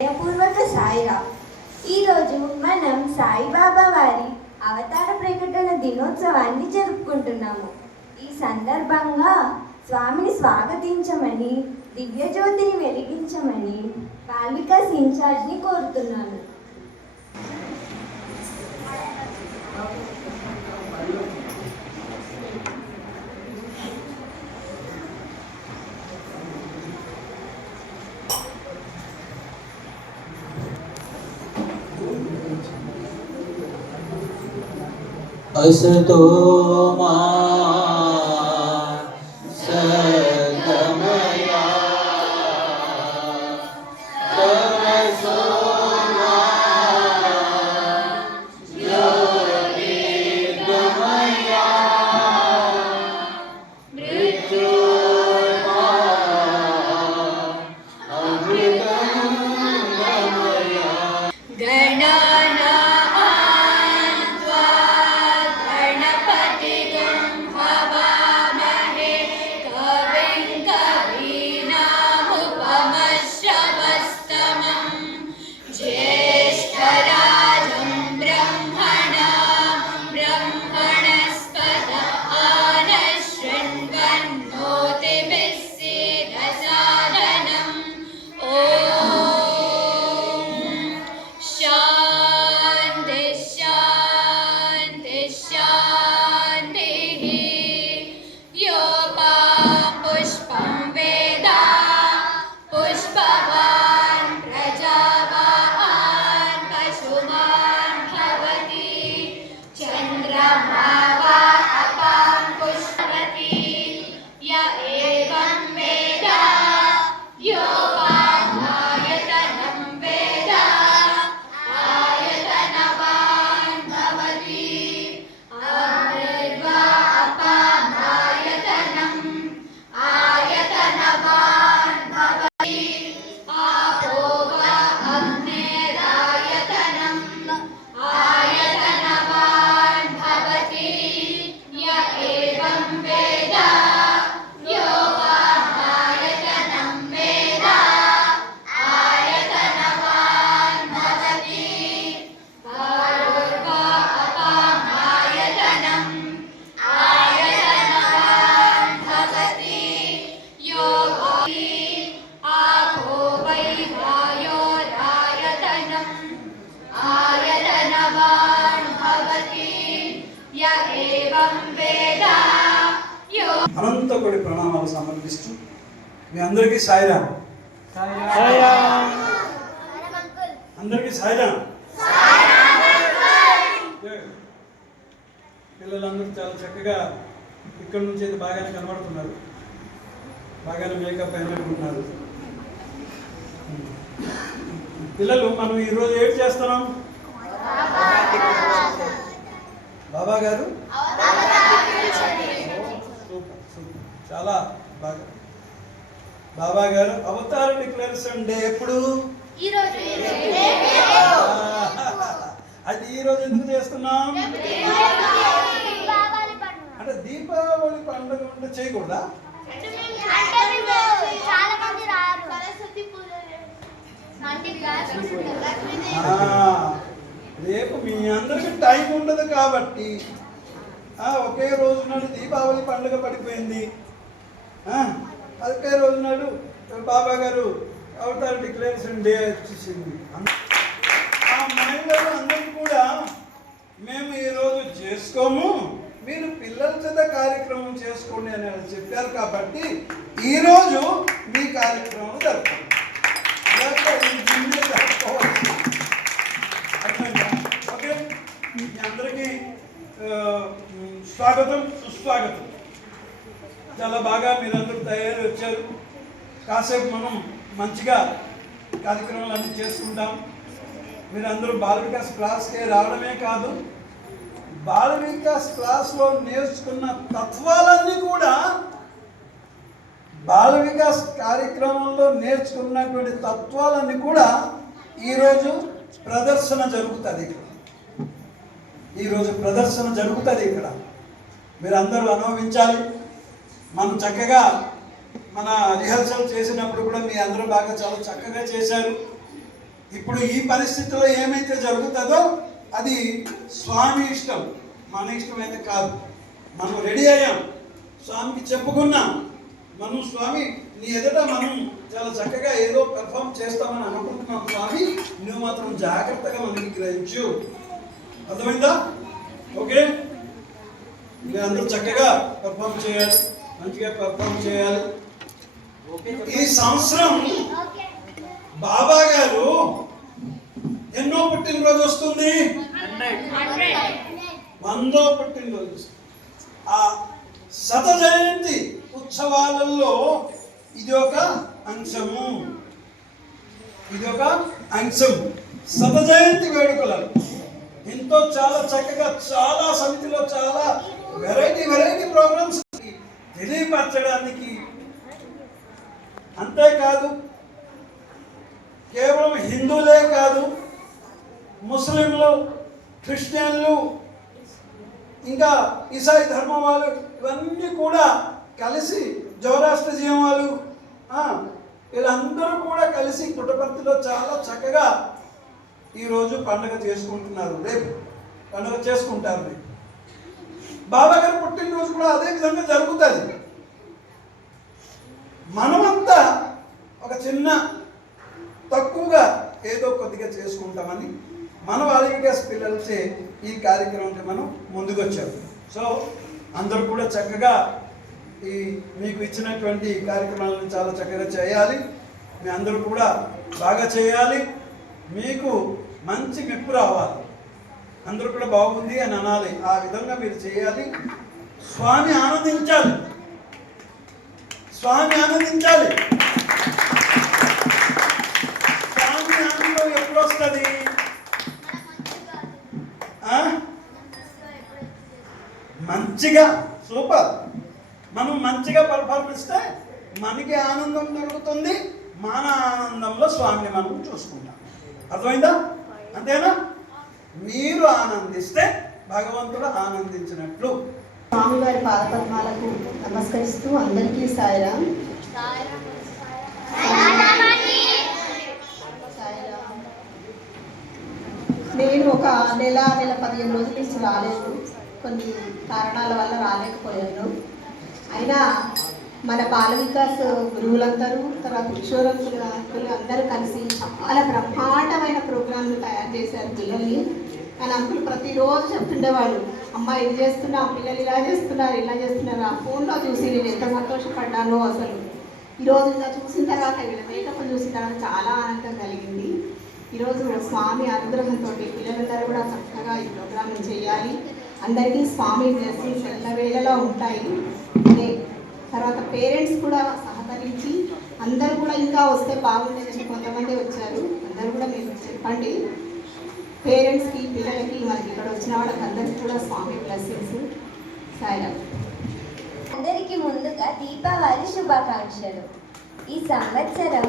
పూర్వక సాయిరాం. ఈరోజు మనం సాయిబాబా వారి అవతార ప్రకటన దినోత్సవాన్ని జరుపుకుంటున్నాము. ఈ సందర్భంగా స్వామిని స్వాగతించమని, దివ్యజ్యోతిని వెలిగించమని బాల్వికాస్ ఇన్ఛార్జ్ని కోరుతున్నాను. असतो मा सद्गमया तमसो मा ज्योतिर्गमया मृत्योर्मा अमृतं गमया. అనంత కోటి ప్రణామాలు సమర్పిస్తూ మీ అందరికీ సాయిరాం. అందరికీ సాయిరాం. పిల్లలందరూ చాలా చక్కగా ఇక్కడ నుంచి అయితే బాగానే కనబడుతున్నారు, బాగానే మేకప్ అయినట్టున్నారు. పిల్లలు, మనం ఈరోజు ఏం చేస్తున్నాం? బాబా గారు చాలా బాగా. బాబా గారు అవతార డిక్లరేషన్ డే ఎప్పుడు? అది ఈరోజు ఎందుకు చేస్తున్నాం అంటే దీపావళి పండుగ ఉంటే చేయకూడదా? రేపు మీ అందరికి టైం ఉండదు కాబట్టి ఒకే రోజు నాడు దీపావళి పండుగ పడిపోయింది. ఒకే రోజు నాడు బాబా గారు అవతార డిక్లరేషన్ డే వచ్చేసింది. ఆ మహిళలు అందరికీ కూడా మేము ఈరోజు చేసుకోము, మీరు పిల్లల చేత కార్యక్రమం చేసుకోండి అని చెప్పారు కాబట్టి ఈరోజు మీ కార్యక్రమం జరుపుకోండి. ఓకే, మీ అందరికీ స్వాగతం, సుస్వాగతం. చాలా బాగా మీరందరూ తయారు వచ్చారు. కాసేపు మనం మంచిగా కార్యక్రమాలన్నీ చేసుకుంటాం. మీరందరూ బాల వికాస్ క్లాస్కే రావడమే కాదు, బాల వికాస్ క్లాస్లో నేర్చుకున్న తత్వాలన్నీ కూడా బాల వికాస్ కార్యక్రమంలో నేర్చుకున్నటువంటి తత్వాలన్నీ కూడా ఈరోజు ప్రదర్శన జరుగుతుంది. ఈరోజు ప్రదర్శన జరుగుతుంది ఇక్కడ. మీరందరూ అనుభవించాలి. మనం చక్కగా మన రిహర్సల్ చేసినప్పుడు కూడా మీ అందరూ బాగా చాలా చక్కగా చేశారు. ఇప్పుడు ఈ పరిస్థితిలో ఏమైతే జరుగుతుందో అది స్వామి ఇష్టం, మన ఇష్టం అయితే కాదు. మనం రెడీ అయ్యాం, స్వామికి చెప్పుకున్నాం. మనం స్వామి నీ ఎదుట మనం చాలా చక్కగా ఏదో పెర్ఫామ్ చేస్తామని అనుకుంటున్నాం. స్వామి నువ్వు మాత్రం జాగ్రత్తగా మనకి గ్రహించు. అర్థమైందా? ఓకే, మీరు అందరూ చక్కగా పెర్ఫామ్ చేయాలి, మంచిగా పెర్ఫామ్ చేయాలి. ఈ సంవత్సరం బాబా గారు ఎన్నో పుట్టినరోజు వస్తుంది? 100వ పుట్టినరోజు. ఆ శత జయంతి ఉత్సవాలలో ఇది ఒక అంశము. శత జయంతి వేడుకలు ఎంతో చాలా చక్కగా చాలా సమితిలో చాలా వెరైటీ ప్రోగ్రామ్స్ తెలియపరచడానికి. అంతేకాదు కేవలం హిందువులే కాదు, ముస్లింలు, క్రిస్టియన్లు, ఇంకా ఈసాయి ధర్మం వాళ్ళు ఇవన్నీ కూడా కలిసి, జౌరాష్ట్రజీయం వాళ్ళు వీళ్ళందరూ కూడా కలిసి పుట్టపర్తిలో చాలా చక్కగా ఈరోజు పండుగ చేసుకుంటున్నారు. రేపు పండుగ చేసుకుంటారు. రేపు బాబా గారు పుట్టినరోజు కూడా అదే విధంగా జరుగుతుంది. మనమంతా ఒక చిన్న తక్కువగా ఏదో కొద్దిగా చేసుకుంటామని మన వాలికాస్ పిల్లలచే ఈ కార్యక్రమానికి మనం ముందుకు వచ్చాము. సో అందరూ కూడా చక్కగా ఈ మీకు ఇచ్చినటువంటి కార్యక్రమాలను చాలా చక్కగా చేయాలి. మీ అందరూ కూడా బాగా చేయాలి. మీకు మంచి మెప్పు రావాలి. అందరూ కూడా బాగుంది అని అనాలి. ఆ విధంగా మీరు చేయాలి. స్వామి ఆనందించాలి. స్వామి ఆనందం ఎప్పుడు వస్తుంది? మంచిగా సూపర్. మనం మంచిగా పర్ఫార్మెన్స్ ఇస్తే మనకి ఆనందం దొరుకుతుంది. మన ఆనందంలో స్వామిని మనం చూసుకుంటాం. అర్థమైందా? అంతేనా? మీరు ఆనందిస్తే భగవంతుడు ఆనందించినట్లు. స్వామివారి పాదపద్మాలకు నమస్కరిస్తూ అందరికీ సాయిరాం. నేను ఒక నెల 15 రోజుల నుంచి రాలేదు. కొన్ని కారణాల వల్ల రాలేకపోయాను. అయినా మన బాల వికాస్ గురువులందరూ, తర్వాత కిషోరంకులు అందరూ కలిసి చాలా బ్రహ్మాండమైన ప్రోగ్రాంలు తయారు చేశారు పిల్లల్ని. కానీ అంకులు ప్రతిరోజు చెప్తుండేవాడు, అమ్మ ఇది చేస్తున్నా, పిల్లలు ఇలా చేస్తున్నారు. ఆ ఫోన్లో చూసి నేను ఎంత సంతోషపడ్డానో అసలు. ఈరోజు ఇలా చూసిన తర్వాత, వీళ్ళ మేకప్ చూసిన తర్వాత చాలా ఆనందం కలిగింది. ఈరోజు స్వామి అనుగ్రహంతో పిల్లలందరూ కూడా చక్కగా ఈ ప్రోగ్రామ్ చేయాలి. అందరికీ స్వామి బ్లెస్సింగ్స్ ఎల్లవేళలా ఉంటాయి. తర్వాత పేరెంట్స్ కూడా సహకరించి అందరూ కూడా ఇంకా వస్తే బాగుండేదని కొంతమంది వచ్చారు. అందరూ కూడా మీరు చెప్పండి పేరెంట్స్కి, పిల్లలకి, మనకి ఇక్కడ వచ్చిన వాళ్ళకి అందరికీ కూడా స్వామి బ్లెస్సింగ్స్. సాయిరాం. అందరికీ ముందుగా దీపావళి శుభాకాంక్షలు. ఈ సంవత్సరం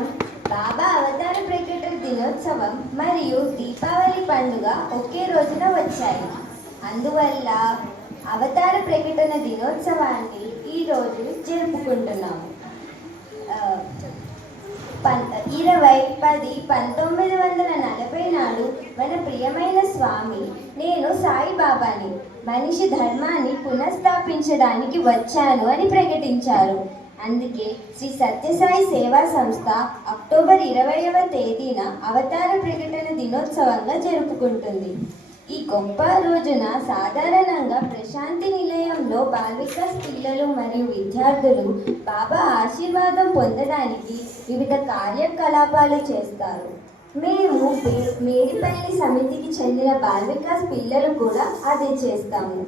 బాబా అవతార ప్రకటన దినోత్సవం మరియు దీపావళి పండుగ ఒకే రోజున వచ్చాయి. అందువల్ల అవతార ప్రకటన దినోత్సవాన్ని ఈరోజు జరుపుకుంటున్నాము. 20/10/1940 నాడు మన ప్రియమైన స్వామి, నేను సాయిబాబాని మనిషి ధర్మాన్ని పునఃస్థాపించడానికి వచ్చాను అని ప్రకటించారు. అందుకే శ్రీ సత్యసాయి సేవా సంస్థ అక్టోబర్ 20వ తేదీన అవతార ప్రకటన దినోత్సవంగా జరుపుకుంటుంది. ఈ గొప్ప రోజున సాధారణంగా ప్రశాంతి నిలయంలో బాలికాస్ పిల్లలు మరియు విద్యార్థులు బాబా ఆశీర్వాదం పొందడానికి వివిధ కార్యకలాపాలు చేస్తారు. మేము మేడిపల్లి సమితికి చెందిన బాలికాస్ పిల్లలు కూడా అదే చేస్తాము.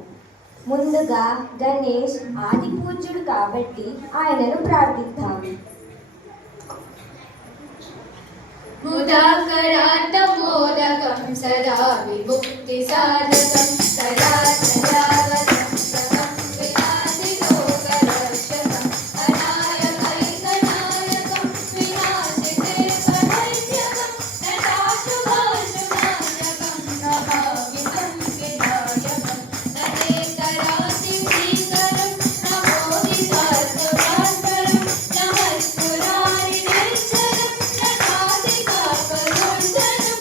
ముందుగా గణేష్ ఆది పూజ్యుడు కాబట్టి ఆయనను ప్రార్థిస్తాము. ముదాకరాటమోదకం సదా విముక్తి సాధకం సదా సదావతం సకం వినాశి లోకరక్షకం అనాయకైకనాయకం వినాశితే పరైత్యకం నటాశుభాషుభాషకం నభావితం వినాయకం నటే కరాతి శ్రీకరం నమోది సార్థభాస్కరం నమస్కురారి నేచ్చరం నటాది కాపరుందరం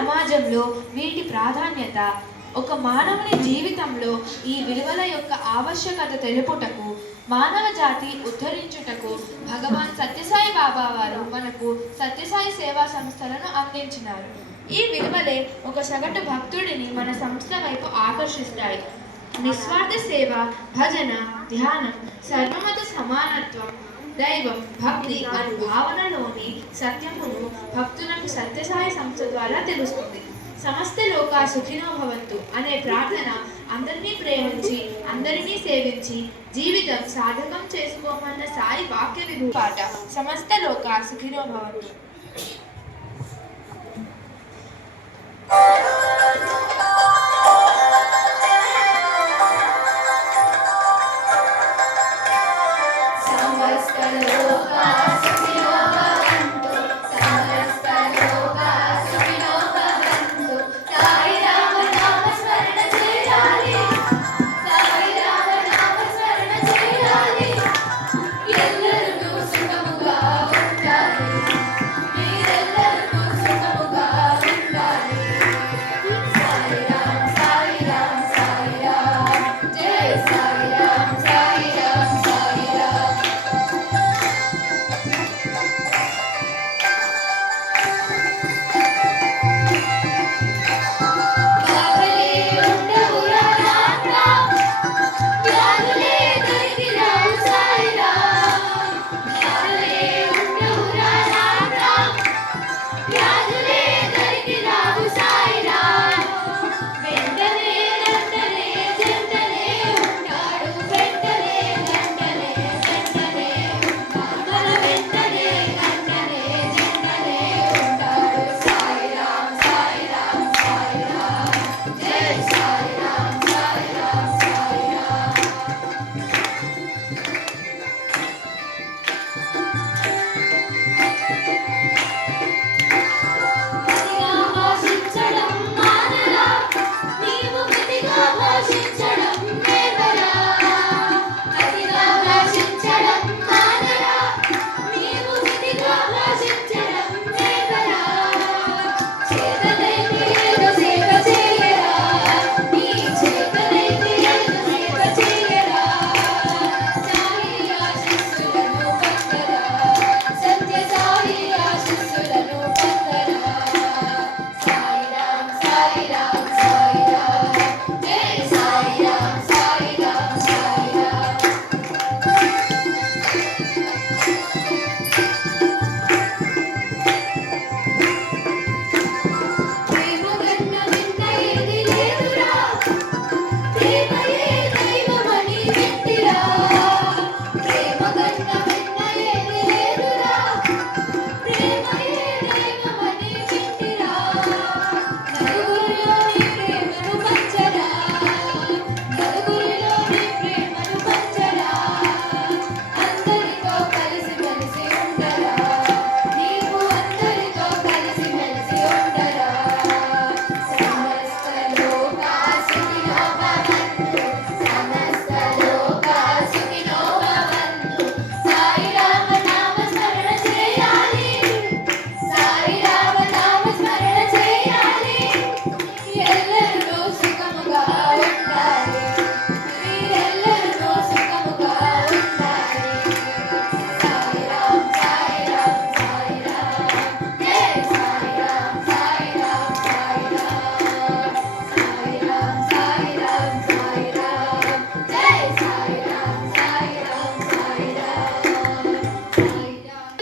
సమాజంలో వీటి ప్రాధాన్యత, ఒక మానవుని జీవితంలో ఈ విలువల యొక్క ఆవశ్యకత తెలుపుటకు, మానవ జాతి ఉద్ధరించుటకు భగవాన్ సత్యసాయి బాబా వారు మనకు సత్యసాయి సేవా సంస్థలను అందించినారు. ఈ విలువలే ఒక సగటు భక్తుడిని మన సంస్థ వైపు ఆకర్షిస్తాయి. నిస్వార్థ సేవ, భజన, ధ్యానం, సర్వమత సమానత్వం, దైవం, భక్తి అను భావనలోని సత్యమును భక్తులకు సత్యసాయి సంస్థ ద్వారా తెలుస్తుంది. సమస్త లోకా సుఖినో భవంతు అనే ప్రార్థన అందరినీ ప్రేమించి, అందరినీ సేవించి జీవితం సాధకం చేసుకోమన్న సాయి వాక్య విభూ పాట సమస్త లోకా సుఖినో భవంతు.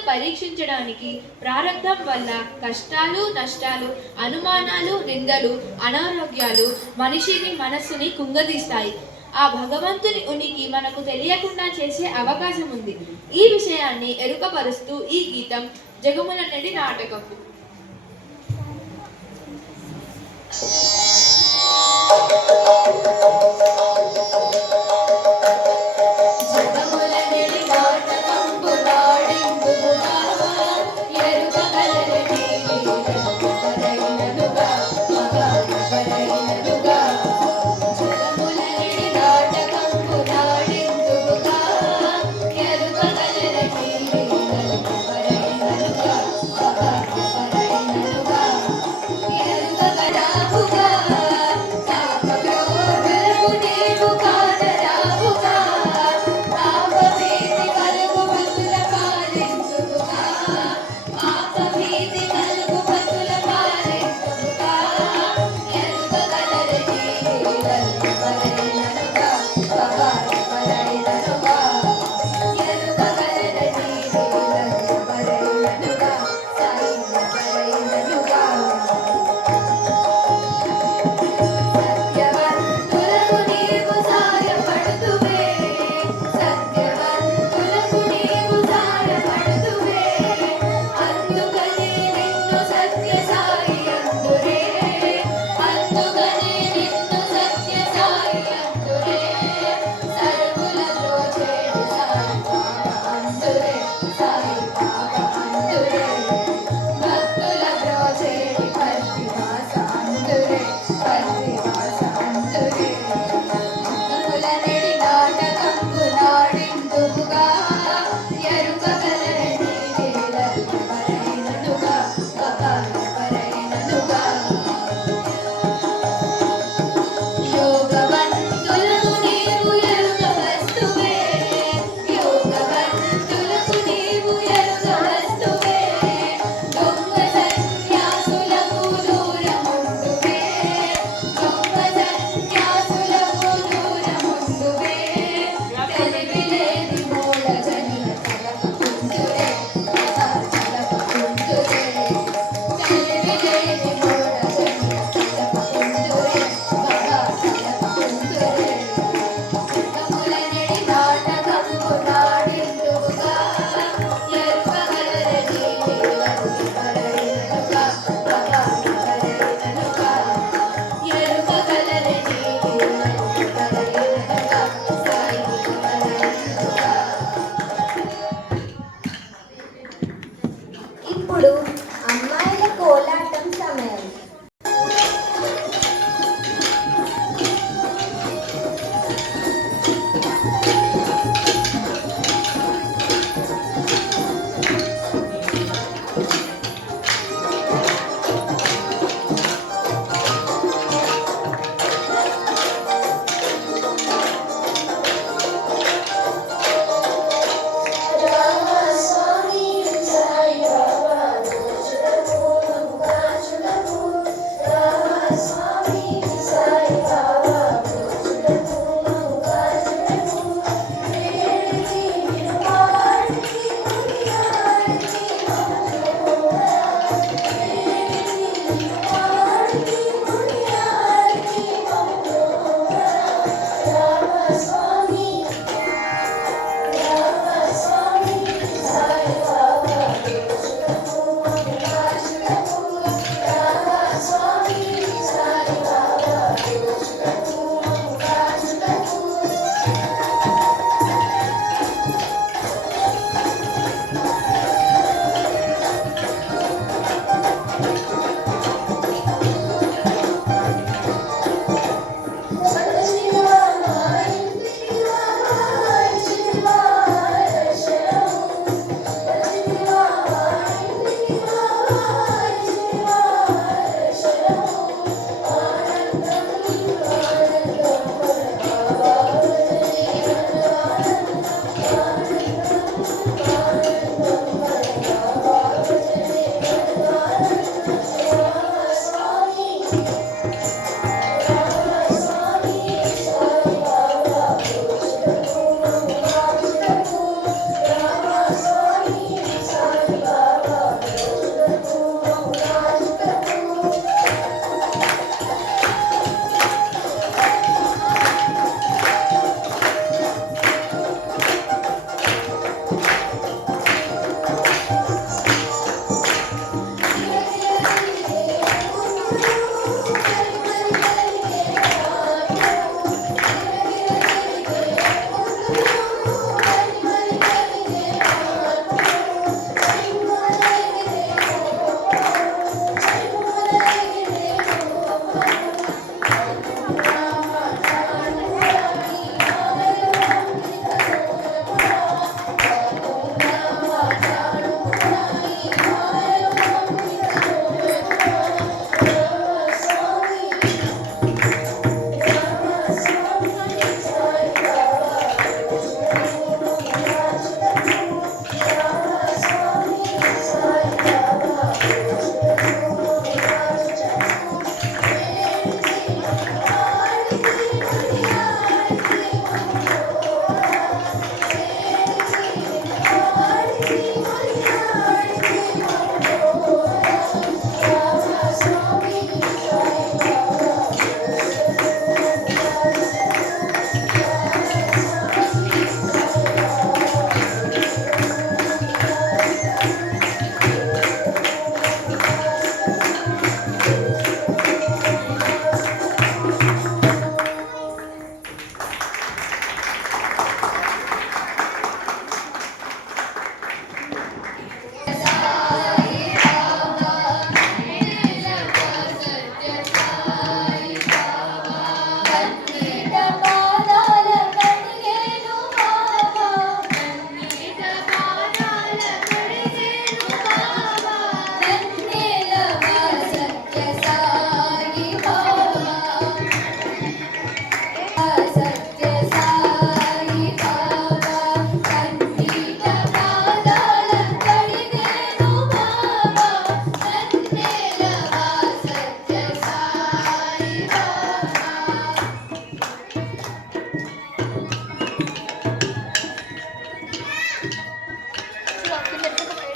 పరీక్షించడానికి ప్రారంధం వల్ల కష్టాలు, నష్టాలు, అనుమానాలు, నిందలు, అనారోగ్యాలు మనిషిని మనస్సుని కుంగదీస్తాయి. ఆ భగవంతుని ఉనికి మనకు తెలియకుండా చేసే అవకాశం ఉంది. ఈ విషయాన్ని ఎరుకపరుస్తూ ఈ గీతం జగముల నడి నాటకపు. Yeah.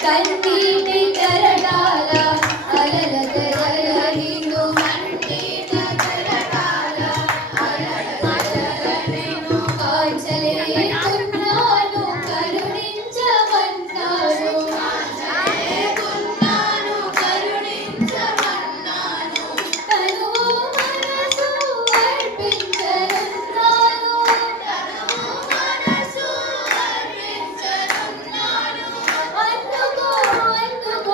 కన్నీటి కెరటాల అలల తెరల నిన్ను కన్నీటి కెరటాల అలల తెరల నిన్ను కాల్చలేకున్నాను కరుణించమన్నాను కాల్చలేకున్నాను కరుణించమన్నాను తనువు మనసు అర్పించనున్నాను తనువు మనసు అర్పించనున్నాను అందుకో అందుకో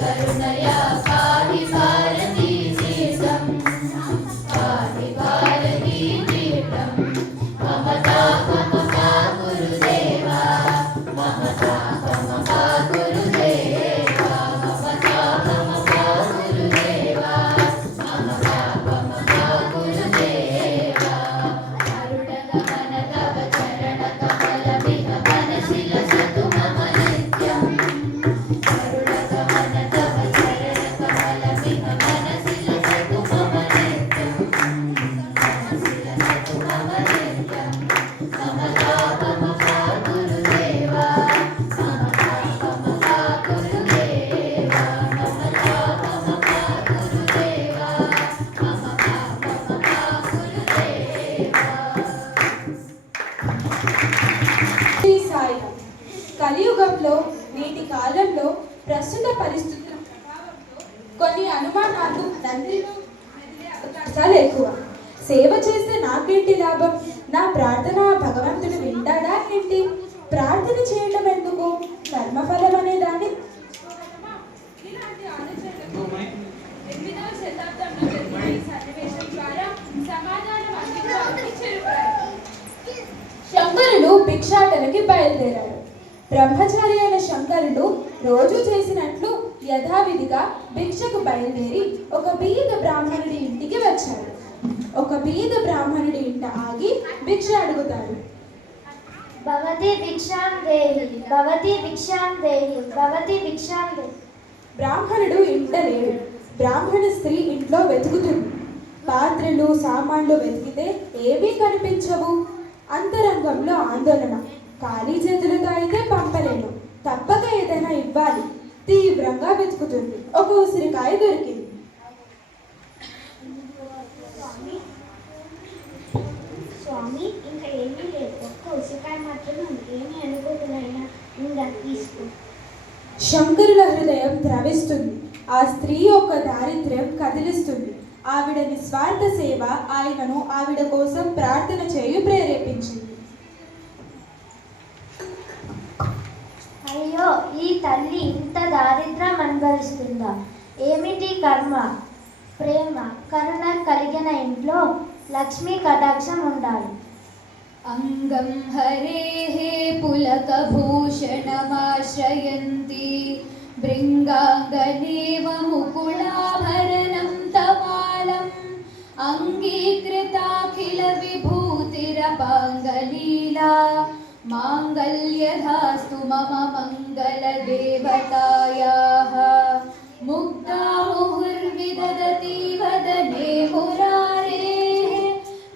కరుణయా పాహి భారతీ తీర్థం పాహి భారతీ తీర్థం మమతా మమతా గురుదేవా మమతా మమతా గురుదేవా మమతా మమతా గురుదేవా మమతా మమతా గురుదేవా అరుణగమన తవ చరణ కమల విహమన శిలసతు మమ నిత్యం అరుణగమన తవ చరణ కమల విహమన శిలసతు మమ నిత్యం శిలసతు మమ నిత్యం మమతా మమతా గురుదేవా మమతా మమతా గురుదేవా మమతా మమతా గురుదేవా మమతా మమతా గురుదేవా. శ్రీ సాయిరాం. కలియుగంలో నేటి కాలంలో ప్రస్తుత పరిస్థితుల ప్రభావంతో కొన్ని అనుమానాలు నందిలో మెదిలే అవకాశాలు ఎక్కువ. సేవ చేస్తే నాకేంటి లాభం? నా ప్రార్థన భగవంతుడు వింటాడా ఏంటి? ప్రార్థన చేయటం ఎందుకు? కర్మఫలం అనే దాన్ని తెలుసుకోగలమా? ఇలాంటి ఆలోచనలకు 8వ శతాబ్దంలో జరిగిన ఈ సన్నివేశం ద్వారా సమాధానం అందించాలని చెరుపారు. శంకరుడు భిక్షాటనకి బయలుదేరాడు. బ్రహ్మచారి అయిన శంకరుడు రోజు చేసినట్లు యథావిధిగా భిక్షకు బయలుదేరి ఒక బీద బ్రాహ్మణుడి ఇంటికి వచ్చాడు. ఒక బీద బ్రాహ్మణుడి ఇంట ఆగి భిక్ష అడుగుతాడు. భవతి భిక్షాం దేహి భవతి భిక్షాం దేహి భవతి భిక్షాం దేహి. బ్రాహ్మణుడు ఇంట లేడు. బ్రాహ్మణ స్త్రీ ఇంట్లో వెతుకుతుంది. పాత్రలు సామాన్లు వెతికితే ఏమీ కనిపించవు. అంతరంగంలో ఆందోళన. ఖాళీ చేతులతో అయితే పంపలేను, తప్పక ఏదైనా ఇవ్వాలి. తీవ్రంగా వెతుకుతుంది. ఒక ఉసిరికాయ దొరికింది. స్వామి ఇంకా ఏమీ లేదు, ఒక్క ఉసిరికాయ మాత్రమే ఉంది. ఏమీ అనుకోకుండా ఇంకా తీసుకో. శంకరుల హృదయం ద్రవిస్తుంది. ఆ స్త్రీ యొక్క దారిద్ర్యం కదిలిస్తుంది. ఆవిడ నిస్వార్థ సేవ ఆయనను ఆవిడ కోసం ప్రార్థన చేయు ప్రేరేపించింది. అయ్యో, ఈ తల్లి ఇంత దారిద్ర్యం అనుభవిస్తుందా? ఏమిటి కర్మ? ప్రేమ కరుణ కలిగిన ఇంట్లో లక్ష్మీ కటాక్షం ఉండాలి. అంగం హరేః పులకభూషణమాశ్రయంతి భృంగాంగనేవ ముకుళాభరణం తమాలం అంగీకృతాఖిల విభూతిరపాంగలీలా మాంగళ్యధాస్తు మమ మంగళదేవతాయాః ముగ్ధా ముహుర్విదదతి వదనే మురారేః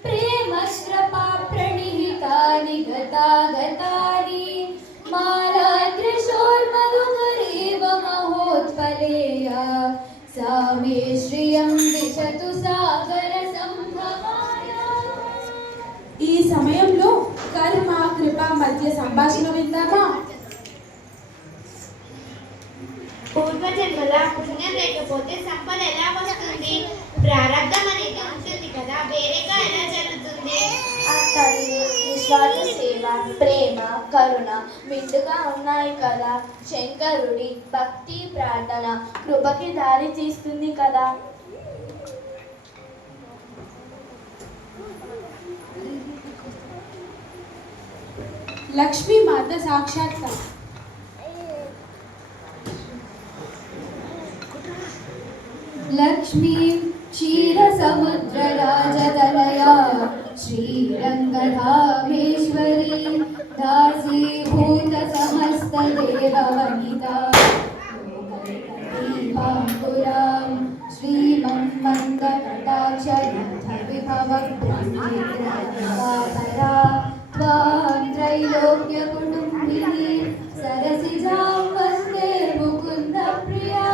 ప్రేమశ్రపా ప్రణిహితాని గతాగతాని మాలాద్రిశోర్మధుకరేవ మహోత్పలేయా సా మే శ్రియం దిశతు సాగర సంభవాయా. ఈ సమయంలో కర్మ కృప మధ్య సంభాషణ విందామా? పూర్వజన్మల పుణ్యం లేకపోతే సంపద ఎలా వస్తుంది? ప్రారంధం అనేది ఉంటుంది కదా, వేరేగా ఎలా జరుగుతుంది? ఆ తల్లి నిస్వార్థ సేవ, ప్రేమ, కరుణ విందుగా ఉన్నాయి కదా. శంకరుడి భక్తి ప్రార్థన కృపకి దారి తీస్తుంది కదా. లక్ష్మీ మాత సాక్షాత్కారం. లక్ష్మీం క్షీరసముద్రరాజతనయా శ్రీరంగధామేశ్వరీ దాసీభూత సమస్తదేవవనితా లోకైకదీపాంకురాం శ్రీమన్మందకటాక్షవిభవప్రసీదరా త్వాం త్రైలోక్యకుటుంబినీ సరసిజాం వందే ముకుంద ప్రియా.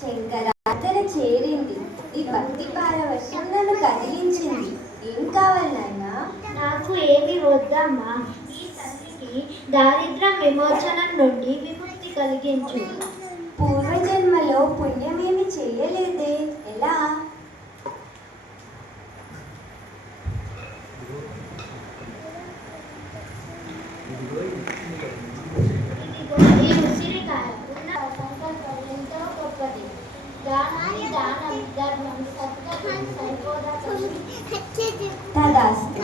శంకరాచర చేరింది. ఈ భక్తి పారవశ్యం నన్ను కదిలించింది. ఏం కావాలి నాయనా? నాకు ఏమి వద్దమ్మా, ఈ తల్లికి దారిద్ర్యం విమోచనం నుండి విముక్తి కలిగించు. పూర్వజన్మలో పుణ్యమేమి చేయలేదే, ఎలా? ఇదిగో దానానికి దానం, ధర్మం, సత్కర్మం సరిపోదా తదాస్తు.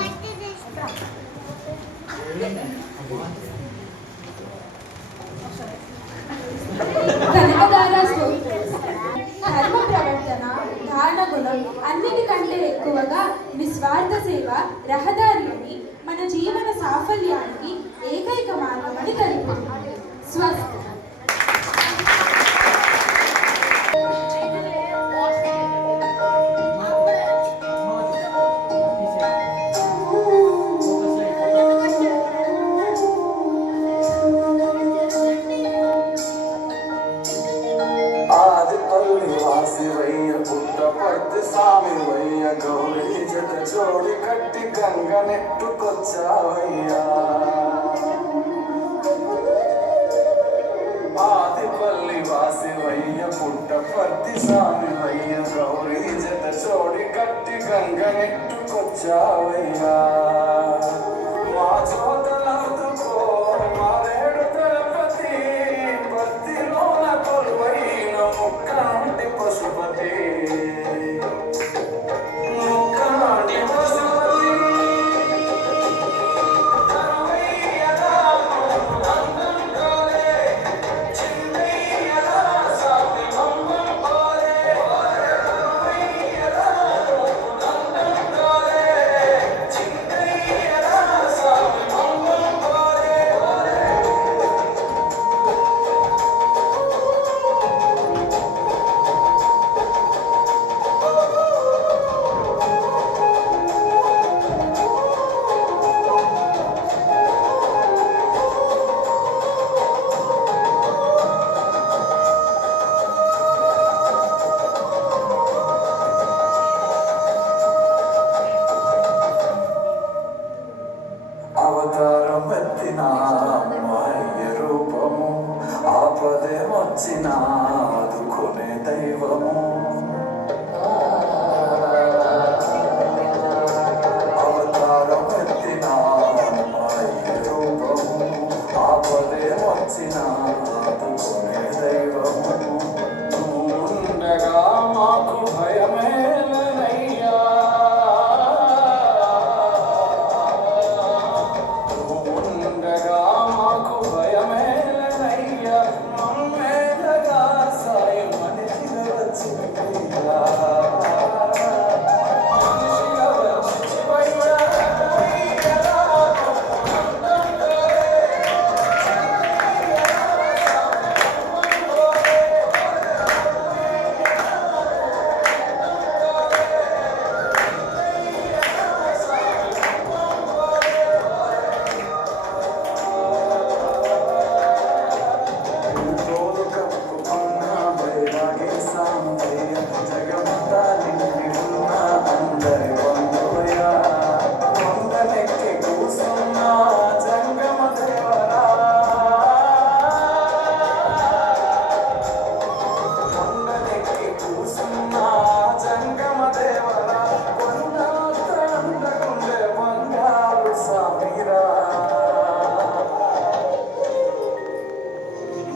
కనకదార స్తోత్రం. ధర్మ ప్రవర్తన, ధారణ గుణం అన్నిటికంటే ఎక్కువగా నిస్వార్థ సేవ రహదారిని మన జీవన సాఫల్యానికి ఏకైక మార్గమని తెలుపుతుంది. స్వస్తి. సామివయ్య గౌరీ జత జోడి కట్టి గంగ నెట్టుకొచ్చావయ్యా ఆదిపల్లి వాసివయ్య పుట్టపర్తి సామివయ్య గౌరీ జత జోడి కట్టి గంగ నెట్టుకొచ్చావయ్యా మా చోదలతో మారేడు తిరుపతి పత్తిలోన కొలువైన ముక్కంటి పశుపతి ఆదుకునే దైవము అవతారం ఎత్తిన రూపము ఆపదే వచ్చిన ఆదుకునే దైవము ఉండగా మాకు భయమేలనయ్యా ఉండగా మాకు భయమేలనయ్యా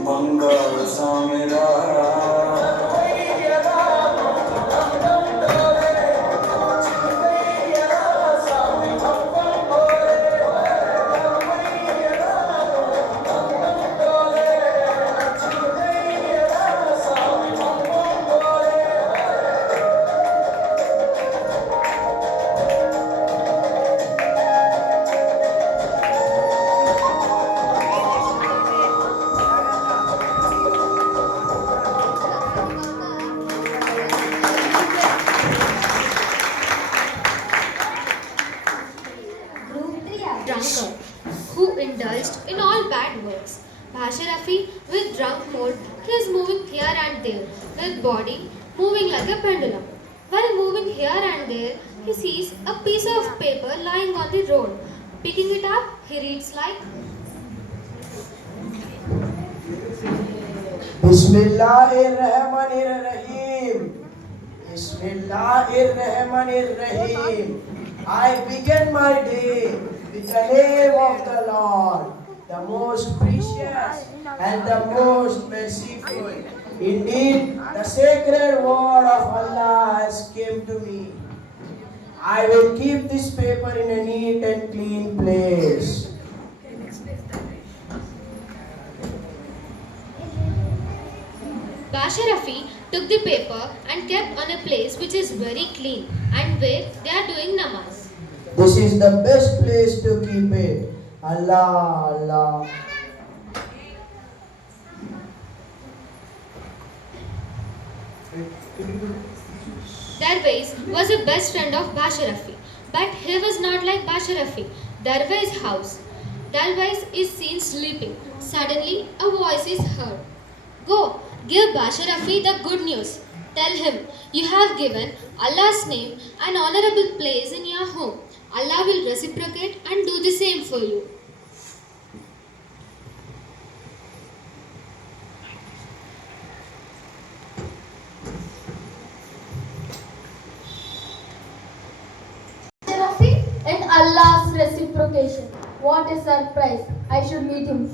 బంగారు సామిరా drunkard who indulged in all bad works. Bashar Rafi, with drunk mode, he is moving here and there, with body moving like a pendulum. While moving here and there, he sees a piece of paper lying on the road. Picking it up, he reads like Bismillahirrahmanirrahim. Bismillahirrahmanirrahim. I begin my day with the name of the Lord, the most precious and the most merciful. Indeed, the sacred word of Allah has came to me. I will keep this paper in a neat and clean place. Basha Rafi took the paper and kept on a place which is very clean and where they are doing namaz. This is the best place to keep it. Allah, Allah. Darwais was a best friend of Basha Rafi, but he was not like Basha Rafi. Darwais' house. Darwais is seen sleeping. Suddenly, a voice is heard. Go, give Basha Rafi the good news. Tell him, you have given Allah's name an honorable place in your home. Allah will reciprocate and do the same for you. Rafi and Allah's reciprocation. What a surprise. I should meet him.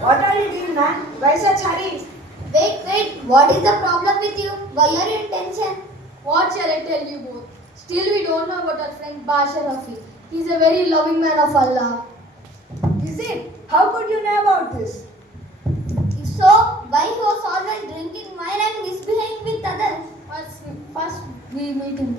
What are you doing, man? Why such hurry? Wait. What is the problem with you? Why are you in tension? What shall I tell you both? Still we don't know about our friend Basha Rafi. He is a very loving man of Allah. Is it? How could you know about this? If so, why he was always drinking wine and misbehaving with others? First we meet him.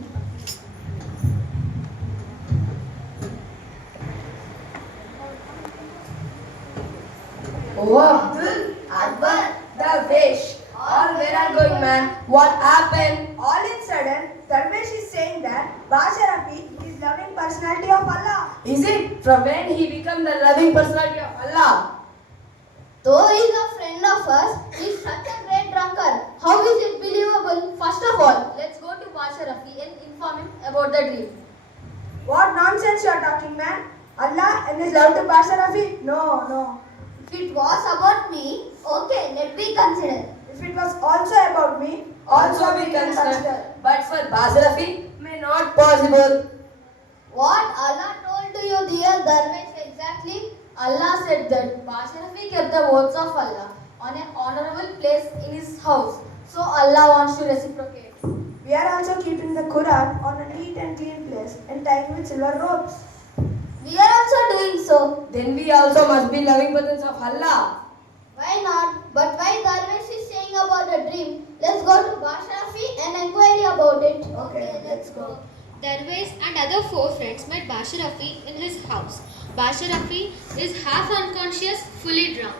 Oh, Abdul, Akbar, Darwish. All where are going, man? What happened? All in sudden, Darwish is saying that Basha Rafi is loving personality of Allah. Is it? From when he become the loving personality of Allah? Though he is a friend of us, he is such a great drunkard. How is it believable? First of all, let's go to Basha Rafi and inform him about the dream. What nonsense you are talking, man? Allah and his love to Basha Rafi? No. If it was about me, okay, let me consider. If it was also about me, also we can consider. But for Basha Rafi, may not possible. What Allah told to you, dear Darwish, exactly? Allah said that Basha Rafi kept the words of Allah on an honorable place in his house. So Allah wants to reciprocate. We are also keeping the Quran on a neat and clean place and tying with silver ropes. We are also doing so. Then we also must be loving persons of Allah. Why not? But why Darwish is saying about the dream? Let's go to Basha Rafi and inquire about it. Okay, let's go. Darwais and other 4 friends met Basha Rafi in his house. Basha Rafi is half unconscious, fully drunk.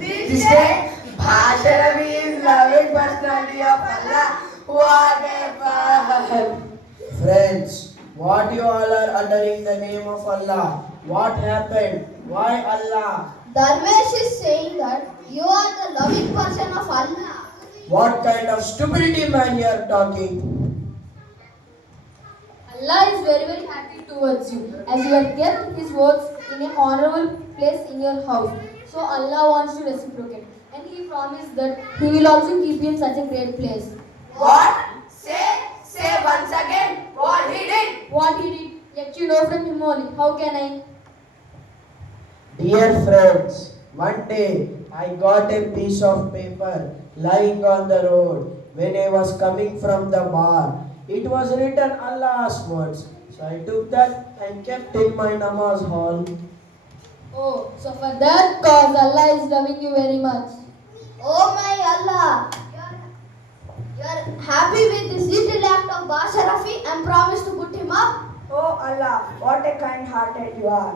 This day, Basha Rafi is loving personality of Allah. What a fun! Friends, what you all are uttering the name of Allah? What happened? Why Allah? Darwish is saying that you are the loving person of Allah. What kind of stupidity man you are talking? Allah is very, very happy towards you as you have kept his words in an honorable place in your house. So Allah wants to reciprocate and he promised that he will also keep you in such a great place. What? Say once again what he did. What he did, yet you know from him only. How can I? Dear friends, one day I got a piece of paper lying on the road when I was coming from the bar. It was written Allah's words. So I took that and kept in my namaz hall. Oh, so for that cause Allah is loving you very much. Oh my Allah! You are happy with this little act of Basha Rafi and promise to put him up? Oh Allah, what a kind-hearted you are.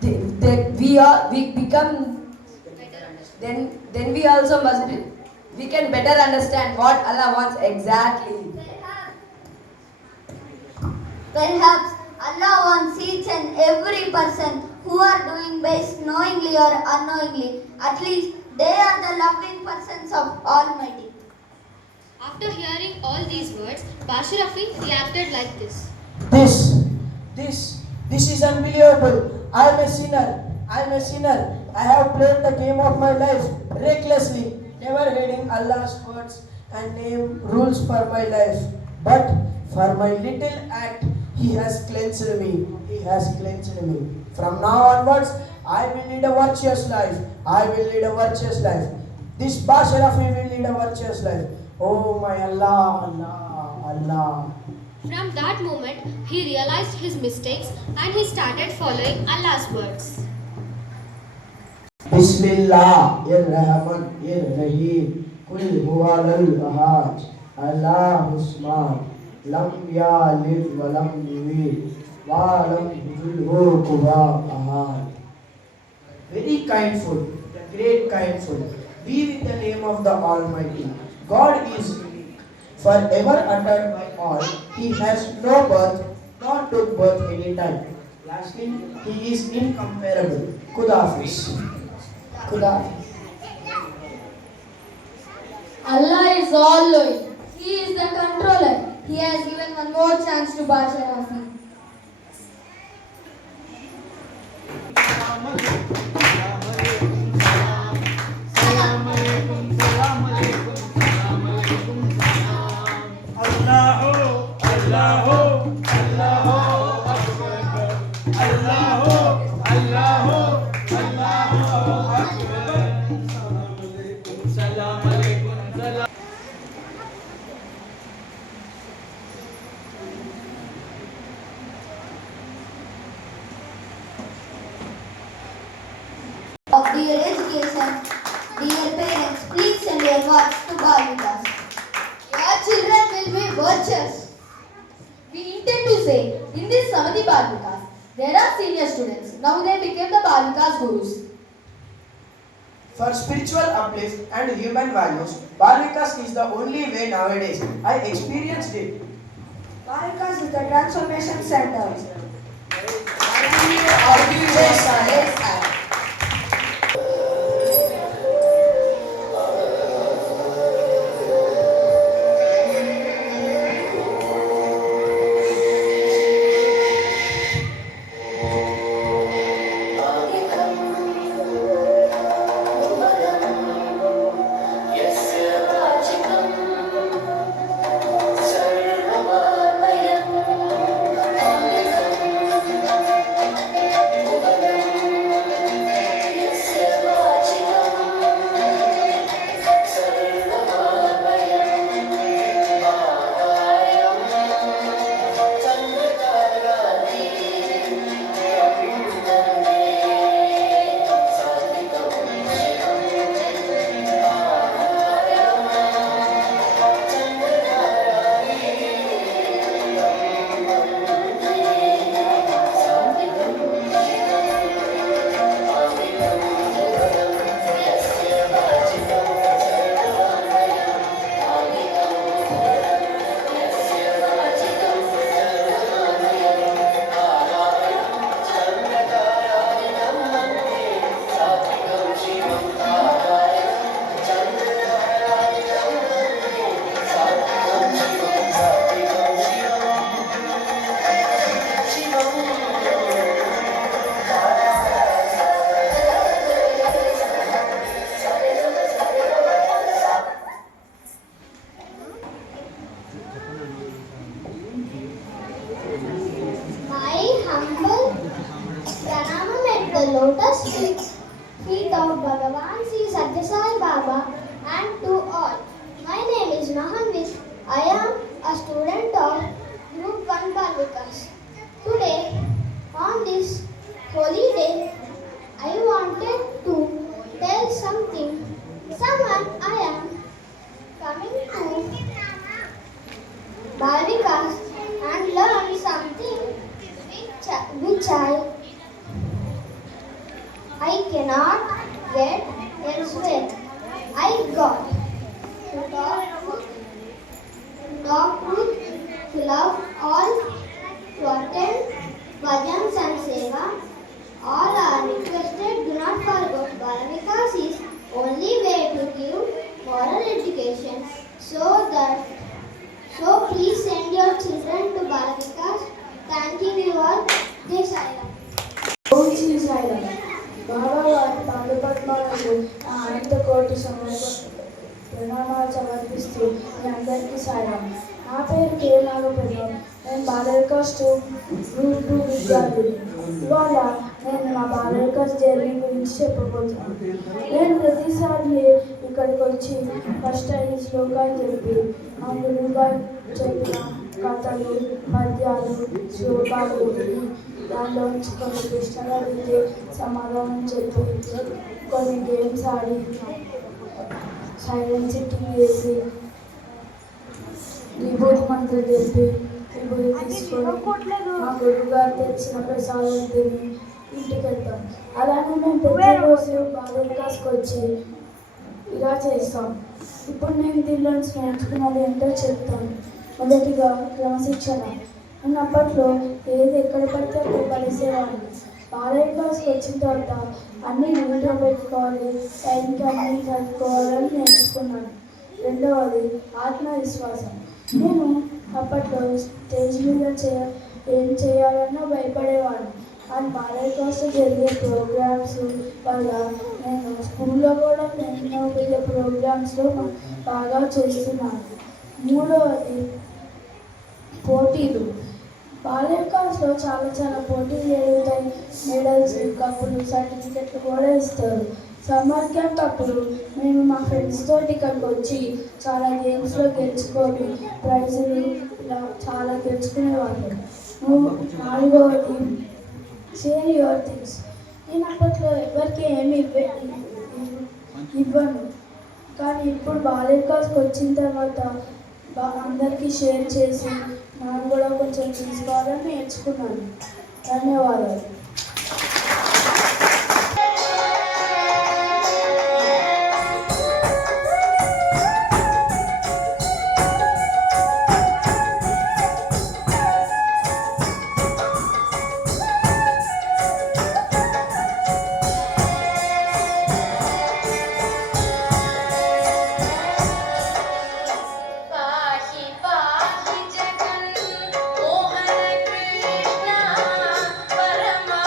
Then we also must be. We can better understand what Allah wants exactly. Perhaps Allah wants each and every person who are doing best knowingly or unknowingly. At least they are the loving persons of Almighty. After hearing all these words, Basha Rafi reacted like this. This is unbelievable. I am a sinner. I have played the game of my life recklessly, never heeding Allah's words and name rules for my life. But for my little act, he has cleansed me. He has cleansed me. From now onwards, I will lead a virtuous life. I will lead a virtuous life. This Bashar Rafi will lead a virtuous life. Oh my Allah, Allah, Allah. From that moment, he realized his mistakes and he started following Allah's words. Bismillahirrahmanirrahim. Qul huwallahul ahad. Allahus samad. Lam yalid wa lam yulid. Wa lam yakul lahu kufuwan ahad. Very kindful, the great kindful. Be with the name of the Almighty. God is unique, forever uttered by all. He has no birth, nor took birth any time. Lastly, he is incomparable. Khudafiz. Khudafiz. Allah is all knowing. He is the controller. He has given one more chance to Bashar Rafi. Of dear education, dear parents, please send your thoughts to Bal Vikas. Your children will be virtuous. We intend to say, in this Samati Bal Vikas, there are senior students. Now they became the Bal Vikas gurus. For spiritual uplift and human values, Bal Vikas is the only way nowadays. I experienced it. Bal Vikas is the transformation center. the lotus feet of Bhagavan Sri Satya Sai Baba and to all. My name is Mahanvis. I am a student of Group 1 Bal Vikas. Today, on this holy day, I wanted to tell someone I am coming to Bal Vikas and learn something which I cannot get elsewhere. I got to talk truth, to love all, to attend bhajans and seva. All are requested. Do not forget. Bal Vikas is only way to give moral education. So please send your children to Bal Vikas. Thanking you all. Jai Sai Ram. ఓం శ్రీ సాయిరామ్. బాబా వారి పాదపద్మాలకు అనంత కోటి ప్రణామాలు సమర్పిస్తూ మీ అందరికీ సాయిరామ్. నా పేరు కే నాగప్రసాద్. నేను Bal Vikas group 2 విద్యార్థిని. ఇవాళ నేను నా బాలవికాస్ జర్నీ గురించి చెప్పబోతున్నాను. నేను ప్రతిసారి ఇక్కడికి వచ్చి ఫస్ట్ 5 శ్లోకాలు చెప్పి మా గురువుగారు చెప్పిన కథలు, పద్యాలు, శ్లోకాలు విని దానిలోంచి కొన్ని ప్రశ్నలు అడిగితే సమాధానం చెప్పి కొన్ని గేమ్స్ ఆడి సైలెంట్ సిట్టింగ్ చేసి విభూతి మంత్రం చెప్పి విభూతి తీసుకొని మా గురువుగారు తెచ్చిన ప్రసాదం తిని ఇంటికి వెళ్తాం. అలానే మేము ప్రతిరోజు బాలవికాస్కి వచ్చి ఇలా చేస్తాం. ఇప్పుడు నేను దీనిలో నేర్చుకున్నది ఏంటో చెప్తాను. మొదటిగా క్రమశిక్షణ. నేను అప్పట్లో ఏది ఎక్కడ పడితే అక్కడ పడేసేవాడిని. బాలవికాస్కి వచ్చిన తర్వాత అన్నీ నీట్గా పెట్టుకోవాలి, టైంకి అన్నీ చదువుకోవాలని నేర్చుకున్నాను. రెండవది ఆత్మవిశ్వాసం. నేను అప్పట్లో స్టేజ్ మీద ఏం చేయాలన్నా భయపడేవాడిని. అండ్ బాలవికాస్లో జరిగే ప్రోగ్రామ్స్ వల్ల నేను స్కూల్లో కూడా ఎన్నో పెద్ద ప్రోగ్రామ్స్లో బాగా చేస్తున్నాను. మూడవది పోటీలు. బాలవికాస్లో చాలా పోటీలు జరుగుతాయి. మెడల్స్, కప్పులు, సర్టిఫికెట్లు కూడా ఇస్తారు. సమ్మర్ క్యాంప్ అప్పుడు మేము మా ఫ్రెండ్స్ తోటి ఇక్కడికి వచ్చి చాలా గేమ్స్లో గెలుచుకొని ప్రైజులు ఇలా చాలా గెలుచుకునేవాళ్ళం. నాలుగవది షేర్ యువర్ థింగ్స్. నేను అప్పట్లో ఎవరికి ఏమి ఇవ్వను, కానీ ఇప్పుడు బాలవికాస్కి వచ్చిన తర్వాత అందరికీ షేర్ చేసి మనం కూడా కొంచెం తీసుకోవాలని నేర్చుకున్నాను. ధన్యవాదాలు. పరమా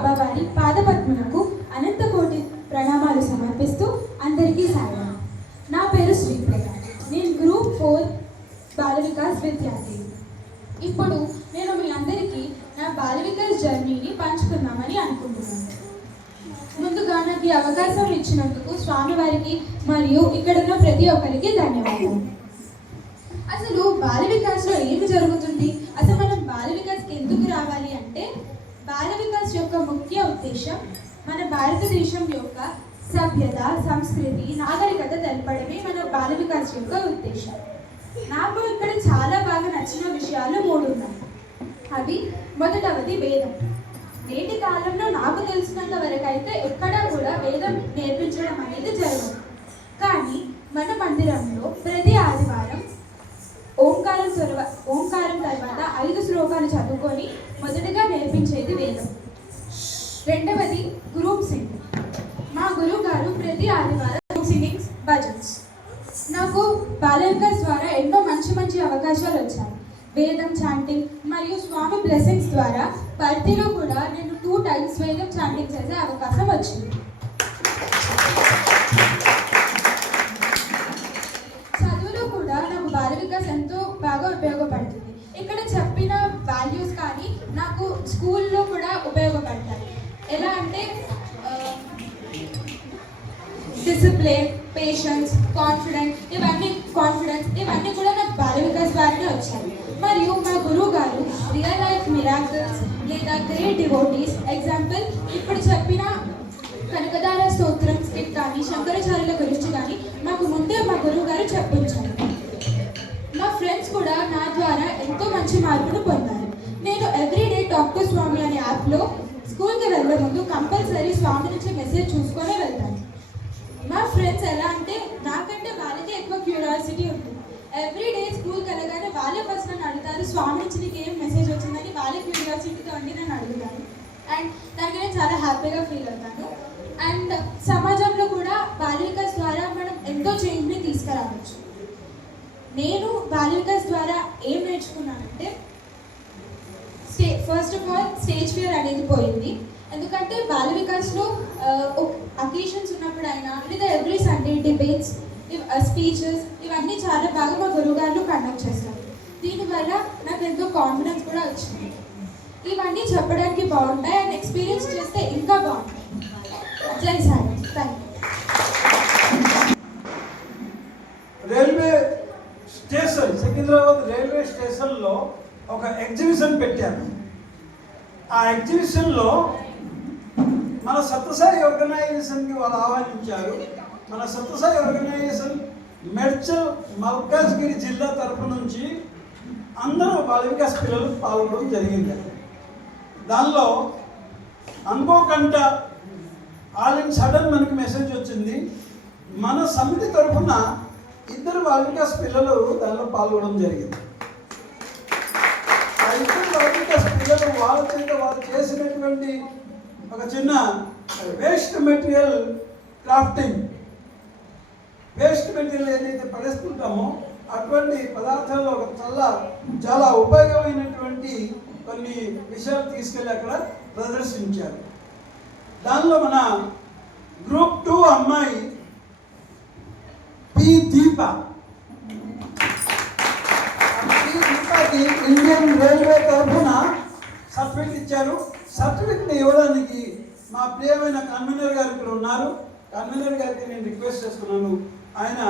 బాబా వారి పాదపద్మలకు అనంత కోటి ప్రణామాలు సమర్పిస్తూ అందరికీ సాయం. నా పేరు శ్రీప్రియ. నేను గ్రూప్ 4 బాల వికాస్ విద్యార్థి. ఇప్పుడు నేను మీ అందరికీ నా బాల వికాస్ జర్నీని పంచుకుందామని అనుకుంటున్నాను. ముందుగా నాకు ఈ అవకాశం ఇచ్చినందుకు స్వామివారికి మరియు ఇక్కడున్న ప్రతి ఒక్కరికి ధన్యవాదాలు. అసలు బాల వికాస్లో ఏమి జరుగుతుంది? అసలు మనం బాల వికాస్కి ఎందుకు రావాలి అంటే, బాల వికాస్ యొక్క ముఖ్య ఉద్దేశం మన భారతదేశం యొక్క సభ్యత, సంస్కృతి, నాగరికత తెలపడమే మన బాల వికాస్ యొక్క ఉద్దేశం. నాకు ఇక్కడ చాలా బాగా నచ్చిన విషయాలు 3 ఉన్నాయి. అవి మొదటవది వేదం. నేటి కాలంలో నాకు తెలిసినంత వరకు అయితే ఎక్కడా కూడా వేదం నేర్పించడం అనేది జరగదు. కానీ మన మందిరంలో ప్రతి ఆదివారం ఓంకారం తర్వాత 5 శ్లోకాలు చదువుకొని మొదటగా నేర్పించేది వేదం. రెండవది గ్రూప్ సింగింగ్. మా గురువు గారు ప్రతి ఆదివారం గ్రూప్ సింగింగ్స్, భజన్స్. నాకు బాల వికాస్ ద్వారా ఎన్నో మంచి అవకాశాలు వచ్చాయి. వేదం చాంటింగ్ మరియు స్వామి బ్లెస్సింగ్స్ ద్వారా పర్తిలో కూడా నేను 2 times వేదం చాంటింగ్ చేసే అవకాశం వచ్చింది. చదువులో కూడా నాకు బాల వికాస్ ఎంతో బాగా ఉపయోగపడుతుంది. ఇక్కడ చెప్పిన వాల్యూస్ కానీ నాకు స్కూల్లో కూడా ఉపయోగపడతాయి. ఎలా అంటే డిసిప్లిన్, పేషెన్స్, కాన్ఫిడెన్స్ ఇవన్నీ కూడా నాకు బాల వికాస్ ద్వారానే వచ్చాయి. మరియు మా గురువు గారు రియల్ లైఫ్ మిరాకిల్స్ లేదా గ్రేట్ డివోటీస్, ఎగ్జాంపుల్ ఇప్పుడు చెప్పిన కనకదార స్తోత్రం స్కిట్ కానీ శంకరాచార్యుల గురించి కానీ మాకు ముందే మా గురువు గారు చెప్పించారు. మా ఫ్రెండ్స్ కూడా నా ద్వారా ఎంతో మంచి మార్పును పొందారు. నేను ఎవ్రీడే టాక్ టు స్వామి అనే యాప్లో స్కూల్కి వెళ్ళే ముందు కంపల్సరీ స్వామి నుంచి మెసేజ్ చూసుకొని వెళ్తాను. మా ఫ్రెండ్స్ ఎలా అంటే నాకంటే వాళ్ళకే ఎక్కువ క్యూరియాసిటీ ఉంటుంది. ఎవ్రీడే స్కూల్కి వెళ్ళగానే వాళ్ళే ఫస్ట్ నన్ను అడుగుతారు, స్వామి నుంచి నీకు ఏం మెసేజ్ వచ్చిందని వాళ్ళే క్యూరియాసిటీతో ఉండి నన్ను అడుగుతాను. అండ్ దానికి నేను చాలా హ్యాపీగా ఫీల్ అవుతాను. అండ్ సమాజంలో కూడా బాల వికాస్ ద్వారా మనం ఎంతో చేంజ్ని తీసుకురావచ్చు. నేను బాల వికాస్ ద్వారా ఏం నేర్చుకున్నానంటే, first of all stage fear అనేది పోయింది. ఎందుకంటే బాల వికాస్లో అకేషన్స్ ఉన్నప్పుడు అయినా లేదా ఎవ్రీ సండే డిబేట్స్, స్పీచెస్ ఇవన్నీ చాలా బాగా మా గురువుగారు కండక్ట్ చేస్తారు. దీనివల్ల నాకు ఎంతో కాన్ఫిడెన్స్ కూడా వచ్చింది. ఇవన్నీ చెప్పడానికి బాగుంటాయి అండ్ ఎక్స్పీరియన్స్ చేస్తే ఇంకా బాగుంటాయి. జై Sai. Thank you. Railway station, Secunderabad railway స్టేషన్లో ఒక ఎగ్జిబిషన్ పెట్టారు. ఆ ఎగ్జిబిషన్లో మన సత్యసాయి ఆర్గనైజేషన్కి వాళ్ళు ఆహ్వానించారు. మన సత్యసాయి ఆర్గనైజేషన్ మేడ్చల్, మల్కాజ్గిరి జిల్లా తరఫు నుంచి అందరూ బాల వికాస్ పిల్లలు పాల్గొనడం జరిగింది. దానిలో అనుకోకుండా ఆల్ ఇన్ సడన్ మనకి మెసేజ్ వచ్చింది. మన సమితి తరఫున 2 బాల వికాస్ పిల్లలు దానిలో పాల్గొనడం జరిగింది. ఆ 2 బాల వికాస్ పిల్లలు వాళ్ళ చేత వాళ్ళు చేసినటువంటి ఒక చిన్న waste material crafting, waste material ఏదైతే పడేస్తుంటామో అటువంటి పదార్థాల్లో ఒక చాలా ఉపయోగమైనటువంటి కొన్ని విషయాలు తీసుకెళ్ళి అక్కడ ప్రదర్శించారు. దానిలో మన గ్రూప్ 2 అమ్మాయి పి దీప, దీపకి ఇండియన్ రైల్వే తరఫున సర్టిఫికెట్ ఇచ్చారు. సర్టిఫికెట్ ఇవ్వడానికి మా ప్రియమైన కన్వీనర్ గారు ఇక్కడ ఉన్నారు. కన్వీనర్ గారికి నేను రిక్వెస్ట్ చేస్తున్నాను, ఆయన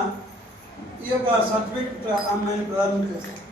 ఈ యొక్క సర్టిఫికెట్ అమ్మాయిని ప్రదానం చేస్తారు.